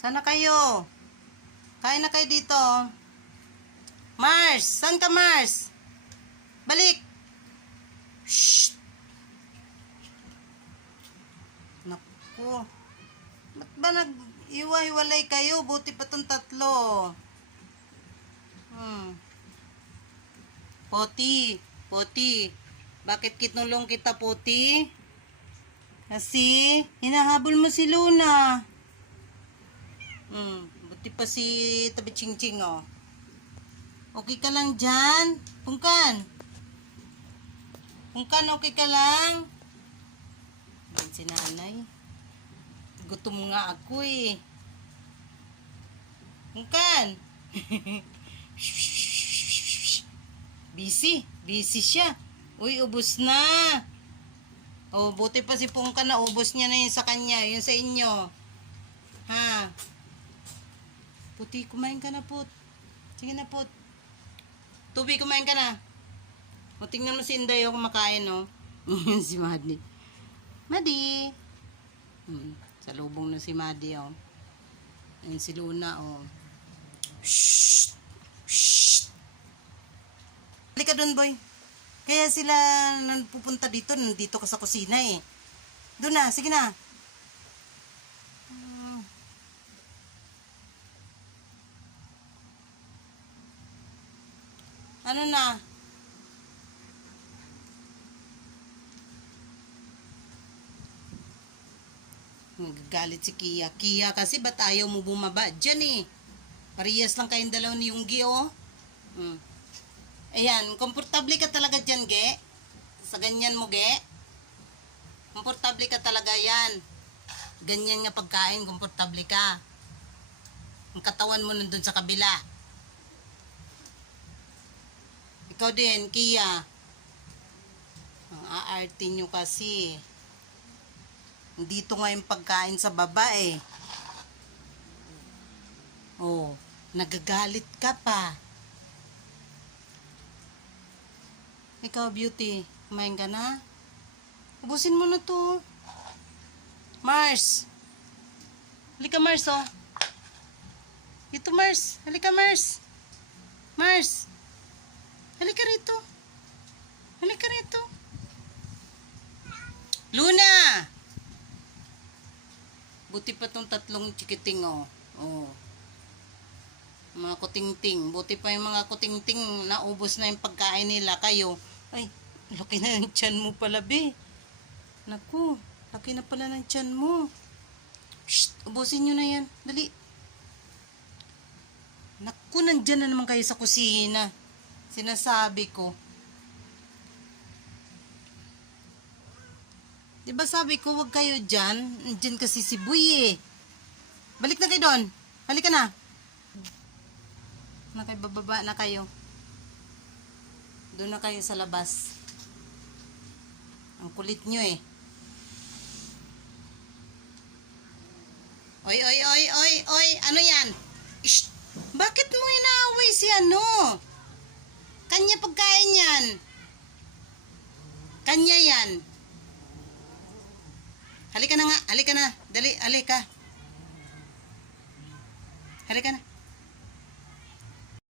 Sana kayo? Kain na kayo dito. Mars! Saan ka, Mars? Balik! Shh! Naku. Ba't ba nag-iwa-hiwalay kayo? Buti pa tong tatlo. Hmm. Poti. Poti. Bakit kitulong kita, Poti? Kasi, hinahabol mo si Luna. Hmm. Buti pa si Tabi Ching Ching, oh. Okay ka lang dyan? Pungkan. Pungkan, okay ka lang? Yan si nanay. Gutom nga ako eh. Pungkan. busy. Busy siya. Uy, ubos na. Oh, buti pa si Pungkan na ubos niya na yun sa kanya. Yun sa inyo. Ha? Puti, kumain ka na, Put. Sige na, Put. Tubi, kumain ka na. O, tingnan mo si Inday, oh, kumakain, oh. si Madi. Madi. Hmm, sa lubong na si Madi, oh. Ayan si Luna, oh. Shh! Shh! Halika doon, boy. Kaya sila pupunta dito, nandito ka sa kusina, eh. Doon na, sige na. Ano na? Nagagalit si Kia. Kia kasi ba't ayaw mo bumaba dyan eh? Parehas lang kayong dalaw ni Yunggi oh. Hmm. Ayan, komportable ka talaga dyan, Ge. Sa ganyan mo, Ge. Komportable ka talaga yan. Ganyan nga pagkain, komportable ka. Ang katawan mo nandun sa kabila. Ikaw din, Kia. Ang aarte nyo kasi. Dito nga yung pagkain sa baba eh. Oh, nagagalit ka pa. Ikaw, beauty. Kumain ka na? Ubusin mo na to. Mars. Halika, Mars, oh. Ito, Mars. Halika, Mars. Mars. Halika rito. Halika rito. Luna! Buti pa tong tatlong chikiting, oh. Oh. Mga kutingting. Buti pa yung mga kutingting naubos na yung pagkain nila. Kayo, ay, laki na ng tiyan mo pala, be. Naku, laki na pala ng tiyan mo. Shh, ubusin nyo na yan. Dali. Naku, nandyan na naman kayo sa kusina. Sinasabi ko. Di ba sabi ko, wag kayo dyan. Dyan kasi si Buy eh. Balik na kayo doon. Halika na. Na kayo, bababa na kayo. Doon na kayo sa labas. Ang kulit nyo eh. Oy, oy, oy, oy, oy. Ano yan? Shh! Bakit mo inaaway si ano? Kanya pagkain yan. Kanya yan. Halika na nga. Halika na. Dali, halika. Halika na.